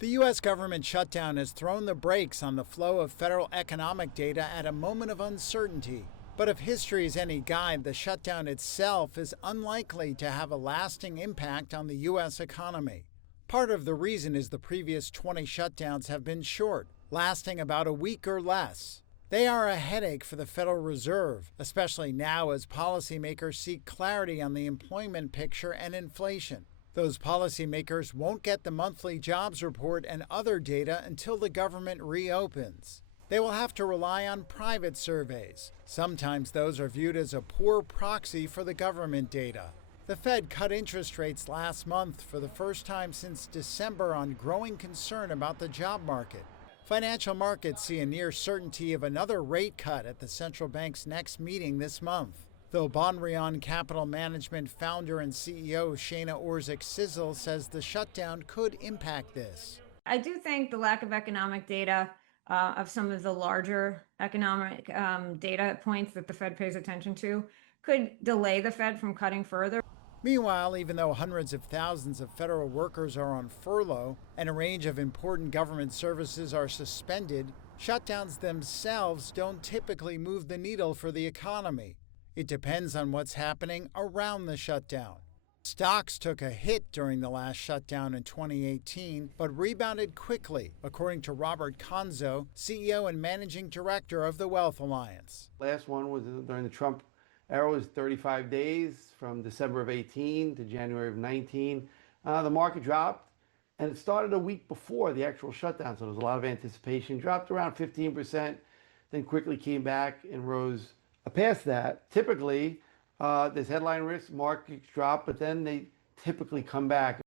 The U.S. government shutdown has thrown the brakes on the flow of federal economic data at a moment of uncertainty. But if history is any guide, the shutdown itself is unlikely to have a lasting impact on the U.S. economy. Part of the reason is the previous 20 shutdowns have been short, lasting about a week or less. They are a headache for the Federal Reserve, especially now as policymakers seek clarity on the employment picture and inflation. Those policymakers won't get the monthly jobs report and other data until the government reopens. They will have to rely on private surveys. Sometimes those are viewed as a poor proxy for the government data. The Fed cut interest rates last month for the first time since December on growing concern about the job market. Financial markets see a near certainty of another rate cut at the central bank's next meeting this month. Though Bonrion Capital Management founder and CEO Shana Orzik-Sizzle says the shutdown could impact this. I do think the lack of economic data of some of the larger economic data points that the Fed pays attention to could delay the Fed from cutting further. Meanwhile, even though hundreds of thousands of federal workers are on furlough and a range of important government services are suspended, shutdowns themselves don't typically move the needle for the economy. It depends on what's happening around the shutdown. Stocks took a hit during the last shutdown in 2018, but rebounded quickly, according to Robert Conzo, CEO and Managing Director of the Wealth Alliance. Last one was during the Trump era, was 35 days from December of 18 to January of 19. The market dropped, and it started a week before the actual shutdown, so there was a lot of anticipation. Dropped around 15%, then quickly came back and rose past that. Typically, there's headline risk, markets drop, but then they typically come back.